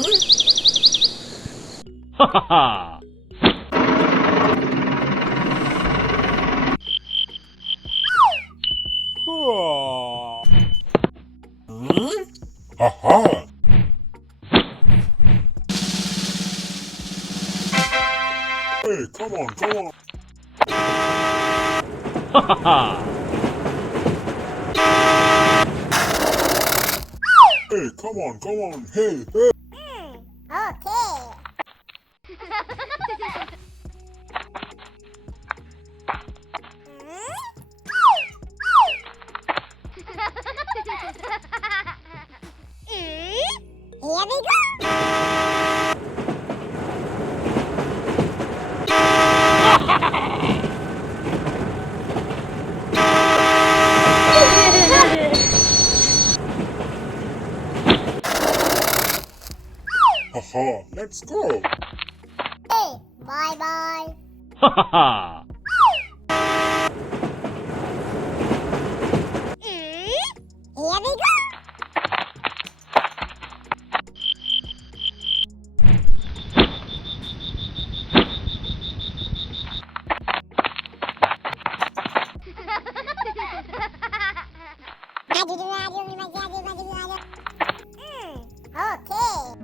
Ha ha ha! Aha! Hey, come on, come on. Ha ha ha! Hey, come on, come on. Hey, hey. Okay. Here we go. Haha, let's go. Hey, bye bye. Ha ha ha! Here we go. Okay.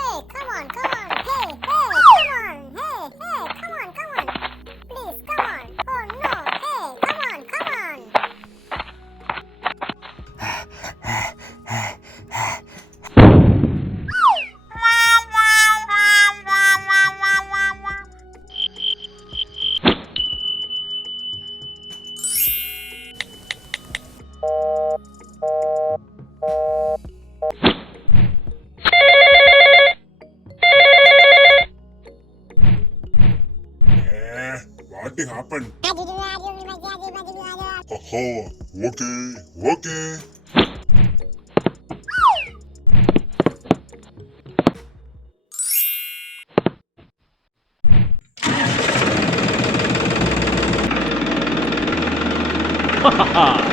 Hey, come on, come on. Hey, hey, come on. Hey, hey, come on, come on. Please, come on. Oh no. Hey, come on, come on. What happened? Haha, okay, okay. Ha ha ha!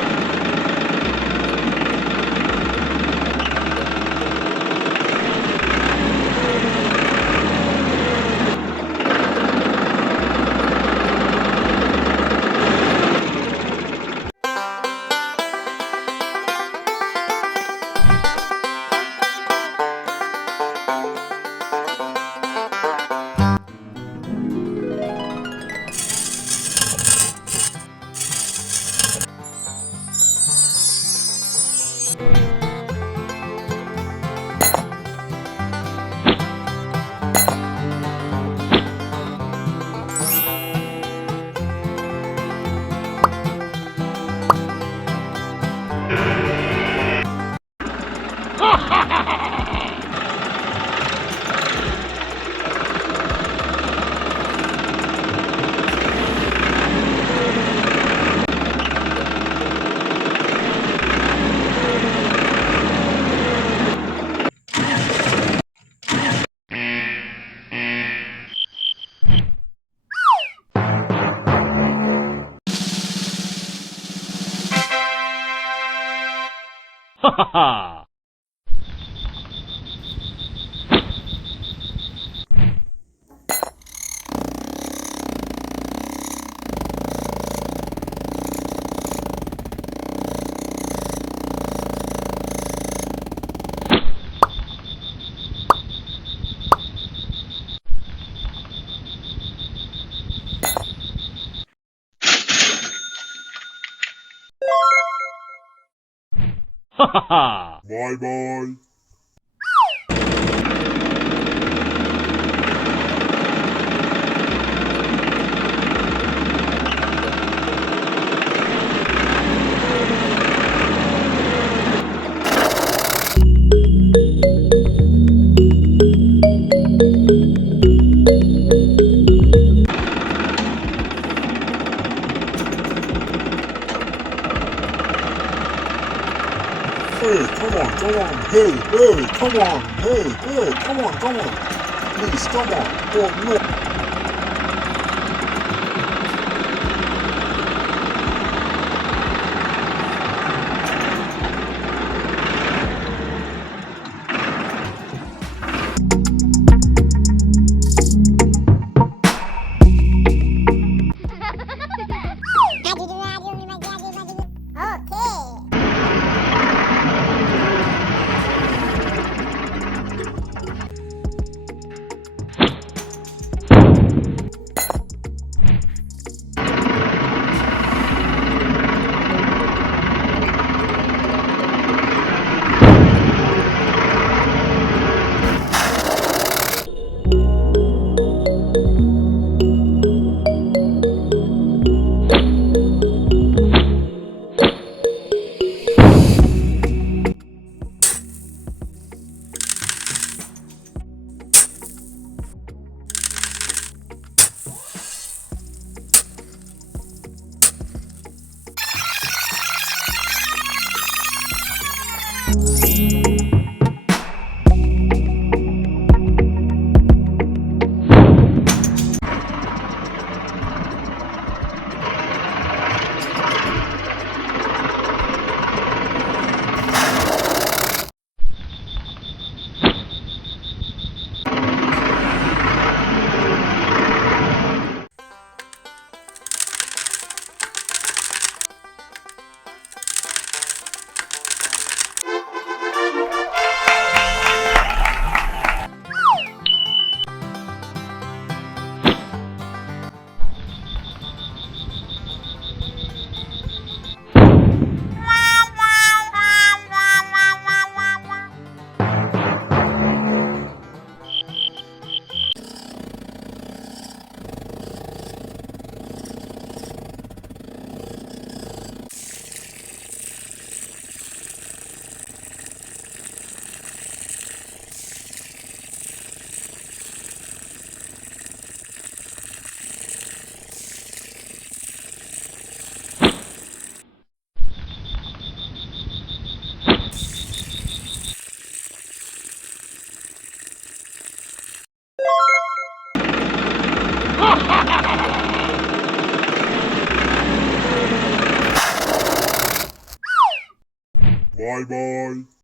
Ha ha ha! Ha ha ha! Bye bye. Hey, come on, come on. Hey, hey, come on. Hey, hey, come on, come on. Please, come on. Oh, no. Okay. Bye bye.